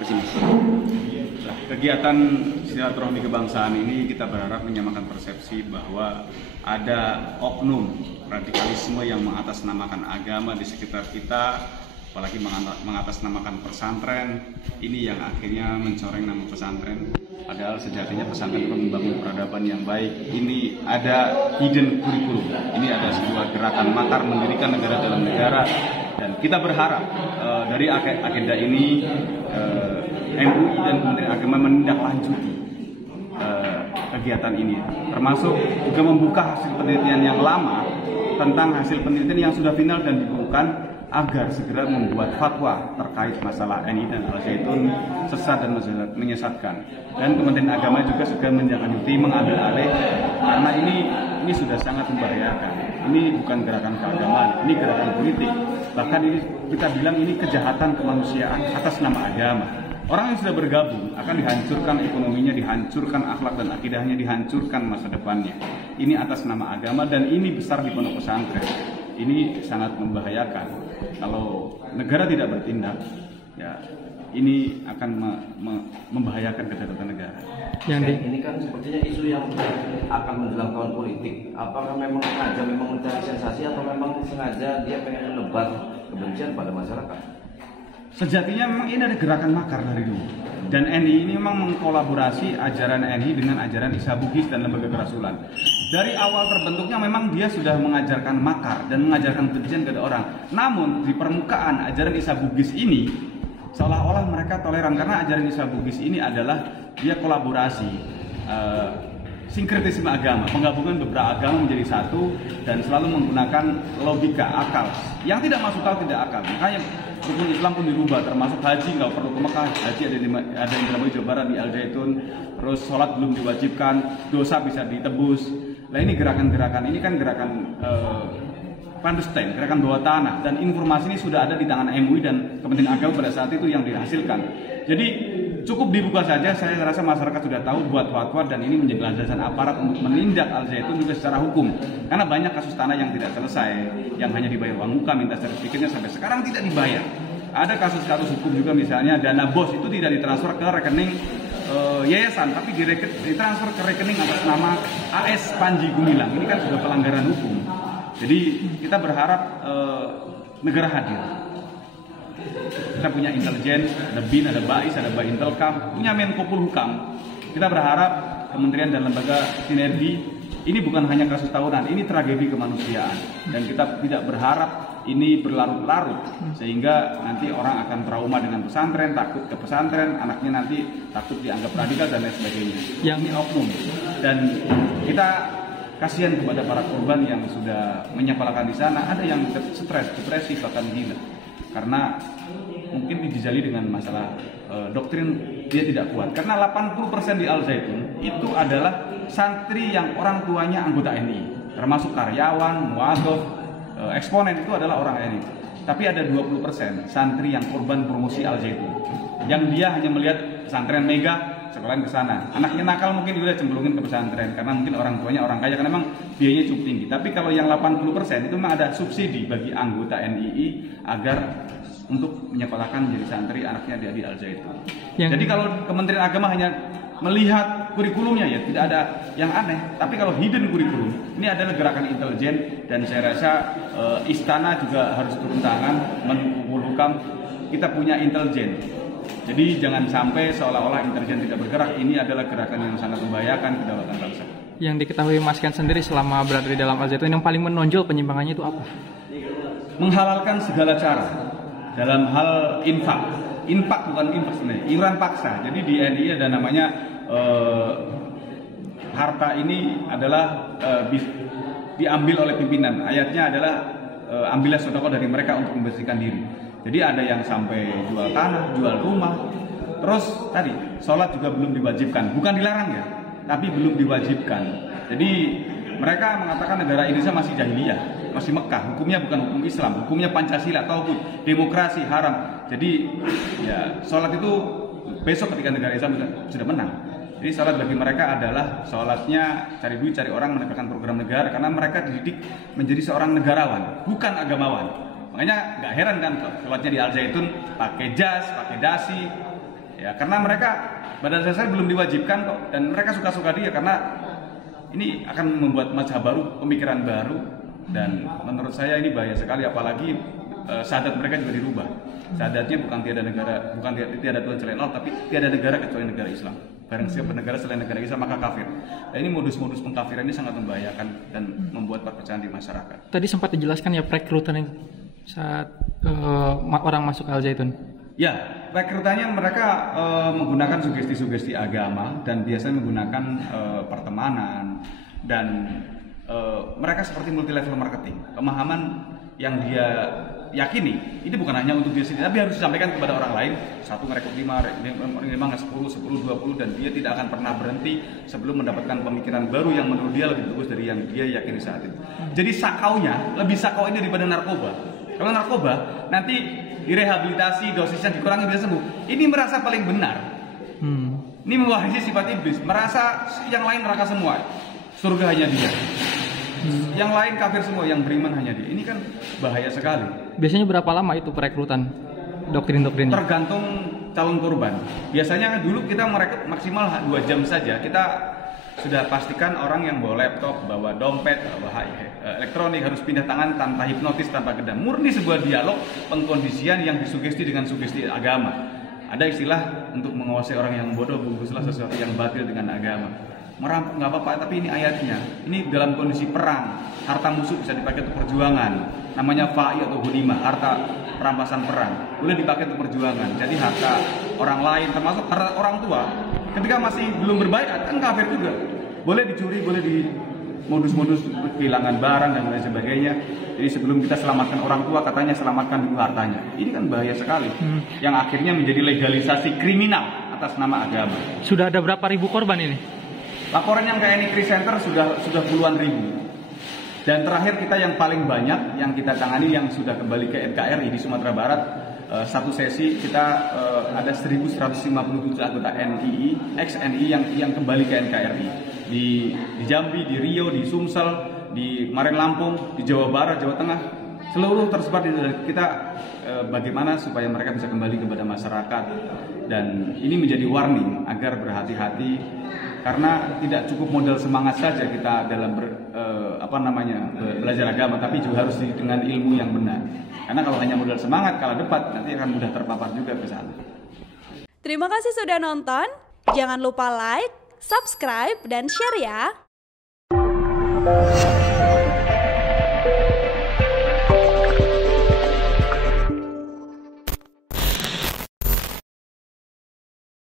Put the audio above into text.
pesimis. Nah, kegiatan silaturahmi kebangsaan ini kita berharap menyamakan persepsi bahwa ada oknum radikalisme yang mengatasnamakan agama di sekitar kita, apalagi mengatasnamakan pesantren. Ini yang akhirnya mencoreng nama pesantren. Padahal sejatinya pesantren membangun peradaban yang baik. Ini ada hidden kurikulum. Ini ada sebuah gerakan makar mendirikan negara dalam negara. Dan kita berharap dari agenda ini MUI dan Kementerian Agama menindaklanjuti kegiatan ini, termasuk juga membuka hasil penelitian yang lama tentang hasil penelitian yang sudah final dan dibukukan agar segera membuat fatwa terkait masalah NI dan Al-Zaitun sesat dan menyesatkan. Dan Kementerian Agama juga segera menindaklanjuti, mengambil alih, karena ini sudah sangat membahayakan. Ini bukan gerakan keagamaan, ini gerakan politik. Bahkan ini kita bilang ini kejahatan kemanusiaan atas nama agama. Orang yang sudah bergabung akan dihancurkan ekonominya, dihancurkan akhlak dan akidahnya, dihancurkan masa depannya. Ini atas nama agama dan ini besar di pondok pesantren. Ini sangat membahayakan. Kalau negara tidak bertindak, ya ini akan membahayakan kedaulatan negara. Ini kan sepertinya isu yang akan menjelang tahun politik. Apakah memang sengaja mencari sensasi atau memang sengaja dia pengen menebar kebencian pada masyarakat? Sejatinya memang ini ada gerakan makar dari dulu. Dan NI ini memang mengkolaborasi ajaran NI dengan ajaran Isa Bugis dan lembaga kerasulan. Dari awal terbentuknya memang dia sudah mengajarkan makar dan mengajarkan kebencian kepada orang. Namun di permukaan ajaran Isa Bugis ini seolah-olah mereka toleran, karena ajaran Isa Bugis ini adalah dia kolaborasi, sinkretisme agama, penggabungan beberapa agama menjadi satu dan selalu menggunakan logika akal yang tidak masuk akal, tidak akal. Makanya rukun Islam pun dirubah, termasuk haji nggak perlu ke Mekah, haji ada di Indramayu Jawa Barat di Al-Zaitun, terus sholat belum diwajibkan, dosa bisa ditebus. Nah ini gerakan-gerakan ini kan gerakan clandestine, gerakan bawah tanah, dan informasi ini sudah ada di tangan MUI dan Kementerian Agama pada saat itu yang dihasilkan. Jadi cukup dibuka saja, saya rasa masyarakat sudah tahu buat fatwa dan ini menjadi landasan aparat untuk menindak Al-Zaitun juga secara hukum. Karena banyak kasus tanah yang tidak selesai, yang hanya dibayar uang muka, minta sertifikatnya sampai sekarang tidak dibayar. Ada kasus-kasus hukum juga, misalnya dana BOS itu tidak ditransfer ke rekening yayasan, tapi ditransfer ke rekening atas nama AS Panji Gumilang. Ini kan sudah pelanggaran hukum. Jadi kita berharap negara hadir. Kita punya intelijen, ada BIN, ada BAIS, ada Baintelkam, punya Menko Polhukam. Kita berharap kementerian dan lembaga sinergi. Ini bukan hanya kasus tahunan, ini tragedi kemanusiaan. Dan kita tidak berharap ini berlarut-larut sehingga nanti orang akan trauma dengan pesantren, takut ke pesantren, anaknya nanti takut dianggap radikal dan lain sebagainya. Yang ini oknum. Dan kita kasihan kepada para korban yang sudah menyekolahkan di sana. Ada yang stres, depresi, bahkan gila. Karena mungkin dijali dengan masalah doktrin dia tidak kuat. Karena 80% di Al-Zaitun itu adalah santri yang orang tuanya anggota NI, termasuk karyawan, muadhof, eksponen itu adalah orang NI. Tapi ada 20% santri yang korban promosi Al-Zaitun, yang dia hanya melihat pesantren mega, sekolahan ke sana. Anaknya nakal mungkin juga cemplungin ke pesantren karena mungkin orang tuanya orang kaya, karena memang biayanya cukup tinggi. Tapi kalau yang 80% itu memang ada subsidi bagi anggota NII agar untuk menyekolahkan menjadi santri anaknya di Al-Zaitun. Jadi kalau Kementerian Agama hanya melihat kurikulumnya, ya tidak ada yang aneh. Tapi kalau hidden kurikulum, ini adalah gerakan intelijen, dan saya rasa istana juga harus turun tangan, Menpolhukam. Kita punya intelijen. Jadi jangan sampai seolah-olah intelijen tidak bergerak. Ini adalah gerakan yang sangat membahayakan kedaulatan bangsa. Yang diketahui Mas Ken sendiri selama berada di dalam Al-Zaitun, yang paling menonjol penyimpangannya itu apa? Menghalalkan segala cara dalam hal infak. Infak bukan infak sebenarnya, iuran paksa. Jadi di NI ada namanya harta ini adalah diambil oleh pimpinan. Ayatnya adalah ambillah sedekah dari mereka untuk membersihkan diri. Jadi ada yang sampai jual tanah, jual rumah. Terus tadi sholat juga belum diwajibkan, bukan dilarang ya, tapi belum diwajibkan. Jadi mereka mengatakan negara Indonesia masih jahiliyah, masih Mekah, hukumnya bukan hukum Islam, hukumnya Pancasila, tauhid, demokrasi, haram. Jadi ya sholat itu besok ketika negara Islam sudah menang. Jadi sholat bagi mereka adalah sholatnya cari duit, cari orang, menegakkan program negara, karena mereka dididik menjadi seorang negarawan, bukan agamawan. Makanya nggak heran kan sholatnya di Al-Zaitun pakai jas, pakai dasi. Ya, karena pada dasarnya belum diwajibkan kok, dan mereka suka-suka dia karena ini akan membuat mazhab baru, pemikiran baru, dan menurut saya ini bahaya sekali, apalagi syahadat mereka juga dirubah. Syahadatnya bukan tiada Tuhan selain Allah, tapi tiada negara kecuali negara Islam. Barang siapa negara selain negara Islam maka kafir. Nah, ini modus-modus pengkafiran ini sangat membahayakan dan membuat perpecahan di masyarakat. Tadi sempat dijelaskan ya perekrutan saat orang masuk Al Zaitun. Ya, rekrutannya mereka menggunakan sugesti-sugesti agama dan biasanya menggunakan pertemanan, dan mereka seperti multi level marketing. Pemahaman yang dia yakini ini bukan hanya untuk dia sendiri, tapi harus disampaikan kepada orang lain. Satu merekrut 5, 10, 20, dan dia tidak akan pernah berhenti sebelum mendapatkan pemikiran baru yang menurut dia lebih bagus dari yang dia yakini saat itu. Jadi sakaunya lebih sakau ini daripada narkoba. Kalau narkoba nanti direhabilitasi, dosisnya dikurangi bisa sembuh. Ini merasa paling benar. Ini mewarisi sifat iblis, merasa yang lain neraka semua, surga hanya dia. Yang lain kafir semua, yang beriman hanya dia. Ini kan bahaya sekali. Biasanya berapa lama itu perekrutan doktrin-doktrinnya? Tergantung calon korban. Biasanya dulu kita merekrut maksimal 2 jam saja. Kita sudah pastikan orang yang bawa laptop, bawa dompet, bawa elektronik harus pindah tangan tanpa hipnotis, tanpa gedam. Murni sebuah dialog pengkondisian yang disugesti dengan sugesti agama. Ada istilah untuk menguasai orang yang bodoh, bungkuslah sesuatu yang batil dengan agama. Merampok nggak apa-apa, tapi ini ayatnya. Ini dalam kondisi perang, harta musuh bisa dipakai untuk perjuangan. Namanya fa'i atau ghanimah, harta perampasan perang. Boleh dipakai untuk perjuangan. Jadi harta orang lain, termasuk harta orang tua, ketika masih belum berbaiat kan kafir juga. Boleh dicuri, boleh di modus-modus kehilangan barang dan lain sebagainya. Jadi sebelum kita selamatkan orang tua, katanya selamatkan dulu hartanya. Ini kan bahaya sekali. Yang akhirnya menjadi legalisasi kriminal atas nama agama. Sudah ada berapa ribu korban ini? Laporan yang kayak ini Kris Center sudah puluhan ribu. Dan terakhir kita yang paling banyak yang kita tangani yang sudah kembali ke NKRI di Sumatera Barat, satu sesi kita ada 1.157 anggota NII, ex-NII yang kembali ke NKRI di Jambi, di Riau, di Sumsel, di Maren Lampung, di Jawa Barat, Jawa Tengah, seluruh tersebar di kita. Bagaimana supaya mereka bisa kembali kepada masyarakat, dan ini menjadi warning agar berhati-hati, karena tidak cukup modal semangat saja kita dalam belajar agama, tapi juga harus dengan ilmu yang benar. Karena kalau hanya modal semangat kala debat nanti akan mudah terpapar juga ke sana. Terima kasih sudah nonton. Jangan lupa like, subscribe, dan share ya.